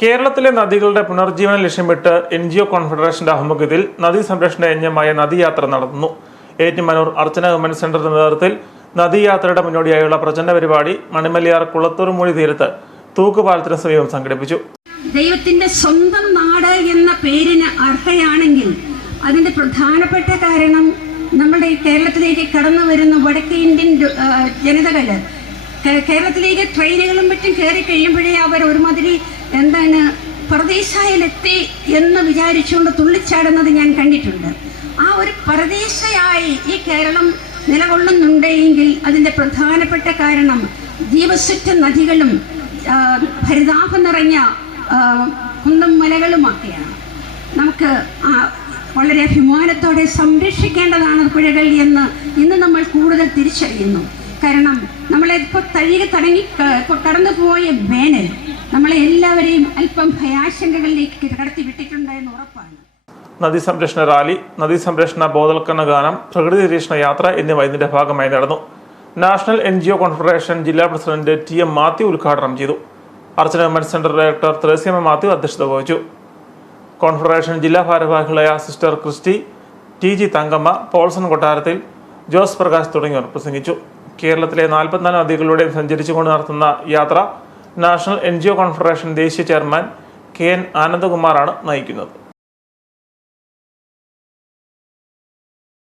കേരളത്തിലെ നദികളുടെ പുനർജീവനം ലക്ഷ്യമിട്ട് NGO കോൺഫെഡറേഷന്റെ ആഭിമുഖ്യത്തിൽ നദീ സംരക്ഷണ യജ്ഞമായ നദീയാത്ര നടന്നു. ഏറ്റുമാനൂർ അർച്ചന വിമൻസ് സെന്ററിന്റെ നേതൃത്വത്തിൽ നദീയാത്രയുടെ മുന്നോടിയായുള്ള പ്രചണ്ഡ പരിപാടി മണിമലയാർ കുളത്തൂർമൂഴി തീരത്ത് തൂക്കുപാലത്തിന് സമീപം സംഘടിപ്പിച്ചു. ദൈവത്തിന്റെ സ്വന്തം നാട് എന്ന പേരിന് അർഹയാണെങ്കിൽ അതിന്റെ പ്രധാനപ്പെട്ട കാരണം നമ്മുടെ കേരളത്തിലേക്ക് കടന്നു വരുന്ന വടക്കേ ഇന്ത്യൻ ജനതകള് കേരളത്തിലേക്ക് ട്രെയിനുകളും മറ്റും കയറി കഴിയുമ്പോഴേ അവർ ഒരുമാതിരി പരദേശയിലെത്തി എന്ന് വിചാരിച്ചുകൊണ്ട് തുള്ളിച്ചാടുന്നത് ഞാൻ കണ്ടിട്ടുണ്ട്. ആ ഒരു പരദേശയായി ഈ കേരളം നിലകൊള്ളുന്നുണ്ടെങ്കിൽ അതിൻ്റെ പ്രധാനപ്പെട്ട കാരണം ജീവസുറ്റ നദികളും ഹരിതാഭം നിറഞ്ഞ കുന്നും മലകളുമൊക്കെയാണ്. നമുക്ക് വളരെ അഭിമാനത്തോടെ സംരക്ഷിക്കേണ്ടതാണ് പുഴകൾ എന്ന് ഇന്ന് നമ്മൾ കൂടുതൽ തിരിച്ചറിയുന്നു. കാരണം നമ്മളെ ഇപ്പോൾ കടന്നുപോയ വേനൽ നമ്മളെ എല്ലാവരെയും അല്പം ഭയാശങ്കകളിലേക്ക് കടത്തിവിട്ടിട്ടുണ്ട് എന്ന് ഉറപ്പാണ്. നദീ സംരക്ഷണ റാലി, നദീ സംരക്ഷണ ബോധവൽക്കരണ ഗാനം, പ്രകൃതി നിരീക്ഷണ യാത്ര എന്നിവ ഇതിന്റെ ഭാഗമായി നടന്നു. നാഷണൽ NGO കോൺഫെഡറേഷൻ ജില്ലാ പ്രസിഡന്റ് TM മാത്യു ഉദ്ഘാടനം ചെയ്തു. Archana women's centre director Thresiamma Mathew അധ്യക്ഷത വഹിച്ചു. കോൺഫെഡറേഷൻ ജില്ലാ ഭാരവാഹികളായ സിസ്റ്റർ ക്രിസ്റ്റി, TG തങ്കമ്മ, പോൾസൺ കൊട്ടാരത്തിൽ, ജോസ് പ്രകാശ് തുടങ്ങിയവർ പ്രസംഗിച്ചു. കേരളത്തിലെ 44 നദികളിലൂടെയും സഞ്ചരിച്ചുകൊണ്ട് നടത്തുന്ന യാത്ര നാഷണൽ NGO കോൺഫെഡറേഷൻ ദേശീയ ചെയർമാൻ KN ആനന്ദകുമാറാണ് നയിക്കുന്നത്.